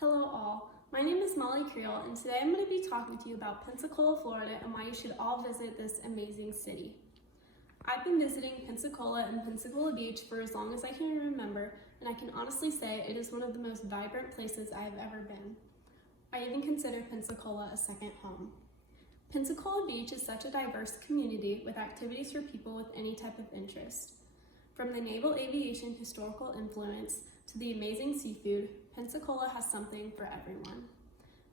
Hello all, my name is Molly Creel and today I'm going to be talking to you about Pensacola, Florida and why you should all visit this amazing city. I've been visiting Pensacola and Pensacola Beach for as long as I can remember, and I can honestly say it is one of the most vibrant places I have ever been. I even consider Pensacola a second home. Pensacola Beach is such a diverse community with activities for people with any type of interest. From the naval aviation historical influence to the amazing seafood, Pensacola has something for everyone.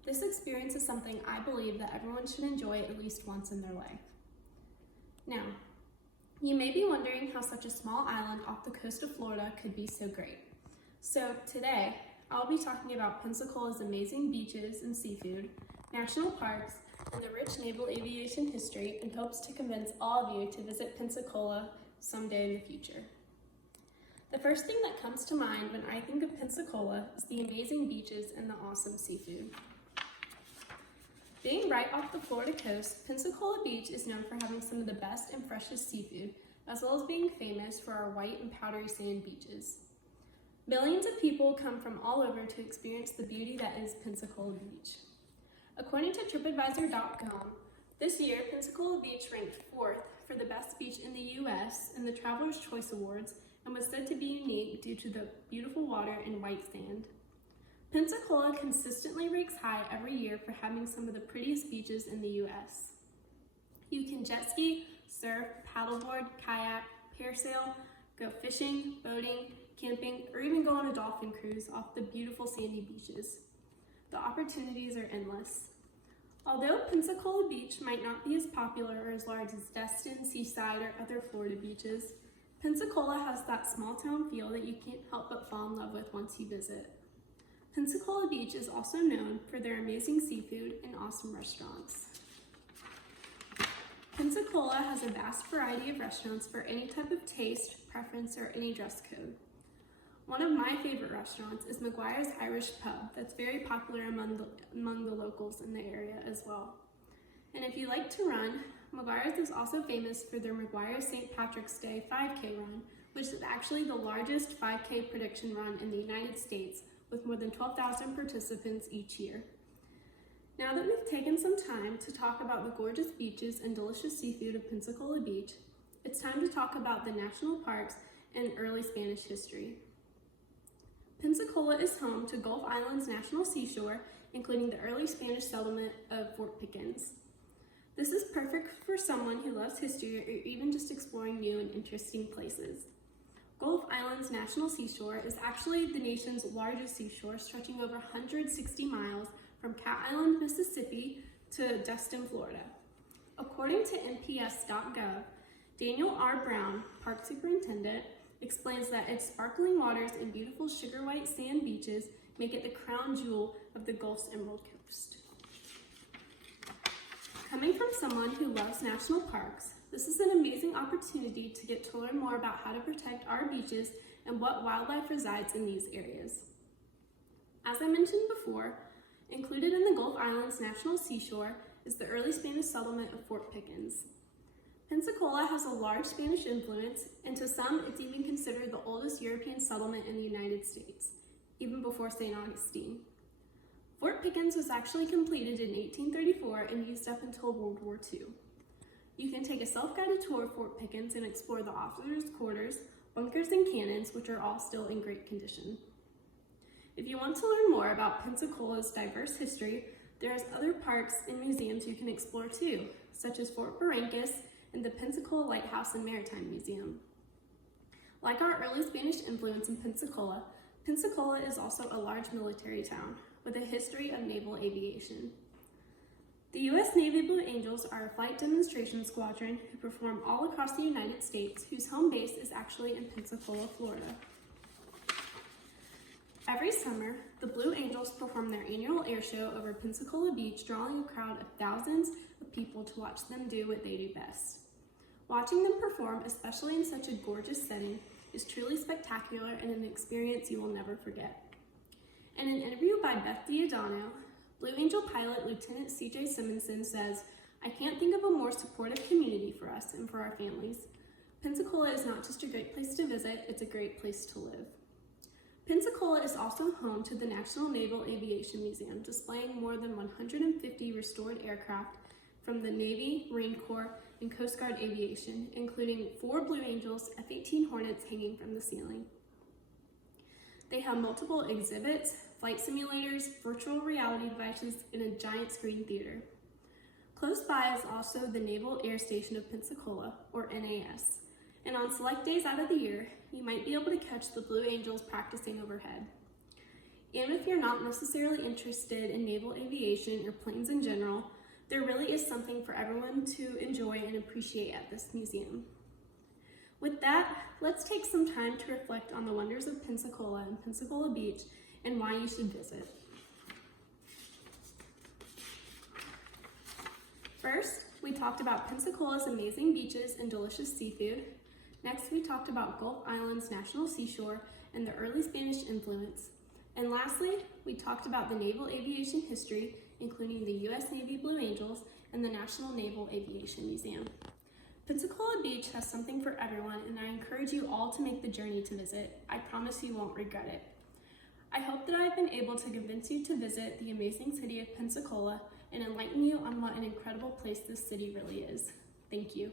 This experience is something I believe that everyone should enjoy at least once in their life. Now, you may be wondering how such a small island off the coast of Florida could be so great. So today, I'll be talking about Pensacola's amazing beaches and seafood, national parks, and the rich naval aviation history in hopes to convince all of you to visit Pensacola someday in the future. The first thing that comes to mind when I think of Pensacola is the amazing beaches and the awesome seafood. Being right off the Florida coast, Pensacola Beach is known for having some of the best and freshest seafood, as well as being famous for our white and powdery sand beaches. Millions of people come from all over to experience the beauty that is Pensacola Beach. According to TripAdvisor.com, this year Pensacola Beach ranked 4th for the best beach in the US in the Traveler's Choice Awards and was said to be unique due to the beautiful water and white sand. Pensacola consistently ranks high every year for having some of the prettiest beaches in the US. You can jet ski, surf, paddleboard, kayak, parasail, go fishing, boating, camping, or even go on a dolphin cruise off the beautiful sandy beaches. The opportunities are endless. Although Pensacola Beach might not be as popular or as large as Destin, Seaside, or other Florida beaches, Pensacola has that small town feel that you can't help but fall in love with once you visit. Pensacola Beach is also known for their amazing seafood and awesome restaurants. Pensacola has a vast variety of restaurants for any type of taste, preference, or any dress code. One of my favorite restaurants is McGuire's Irish Pub that's very popular among the locals in the area as well. And if you like to run, McGuire's is also famous for their McGuire's St. Patrick's Day 5K run, which is actually the largest 5K prediction run in the United States with more than 12,000 participants each year. Now that we've taken some time to talk about the gorgeous beaches and delicious seafood of Pensacola Beach, it's time to talk about the national parks and early Spanish history. Pensacola is home to Gulf Island's national seashore, including the early Spanish settlement of Fort Pickens. This is perfect for someone who loves history or even just exploring new and interesting places. Gulf Island's national seashore is actually the nation's largest seashore, stretching over 160 miles from Cat Island, Mississippi to Destin, Florida. According to NPS.gov, Daniel R. Brown, park superintendent, explains that its sparkling waters and beautiful sugar white sand beaches make it the crown jewel of the Gulf's Emerald Coast. Coming from someone who loves national parks, this is an amazing opportunity to get to learn more about how to protect our beaches and what wildlife resides in these areas. As I mentioned before, included in the Gulf Island's national seashore is the early Spanish settlement of Fort Pickens. Pensacola has a large Spanish influence, and to some, it's even considered the oldest European settlement in the United States, even before St. Augustine. Fort Pickens was actually completed in 1834 and used up until World War II. You can take a self-guided tour of Fort Pickens and explore the officers' quarters, bunkers, and cannons, which are all still in great condition. If you want to learn more about Pensacola's diverse history, there's other parks and museums you can explore too, such as Fort Barrancas and the Pensacola Lighthouse and Maritime Museum. Like our early Spanish influence in Pensacola, Pensacola is also a large military town with a history of naval aviation. The U.S. Navy Blue Angels are a flight demonstration squadron who perform all across the United States, whose home base is actually in Pensacola, Florida. Every summer, the Blue Angels perform their annual air show over Pensacola Beach, drawing a crowd of thousands of people to watch them do what they do best. Watching them perform, especially in such a gorgeous setting, is truly spectacular and an experience you will never forget. In an interview by Beth Diodano, Blue Angel pilot Lieutenant C.J. Simonson says, "I can't think of a more supportive community for us and for our families. Pensacola is not just a great place to visit, it's a great place to live." Pensacola is also home to the National Naval Aviation Museum, displaying more than 150 restored aircraft from the Navy, Marine Corps, and Coast Guard aviation, including 4 Blue Angels F-18 Hornets hanging from the ceiling. They have multiple exhibits, flight simulators, virtual reality devices, and a giant screen theater. Close by is also the Naval Air Station of Pensacola, or NAS, and on select days out of the year, you might be able to catch the Blue Angels practicing overhead. And if you're not necessarily interested in naval aviation or planes in general, there really is something for everyone to enjoy and appreciate at this museum. With that, let's take some time to reflect on the wonders of Pensacola and Pensacola Beach and why you should visit. First, we talked about Pensacola's amazing beaches and delicious seafood. Next, we talked about Gulf Island's national seashore and the early Spanish influence. And lastly, we talked about the naval aviation history, including the U.S. Navy Blue Angels and the National Naval Aviation Museum. Pensacola Beach has something for everyone, and I encourage you all to make the journey to visit. I promise you won't regret it. I hope that I've been able to convince you to visit the amazing city of Pensacola and enlighten you on what an incredible place this city really is. Thank you.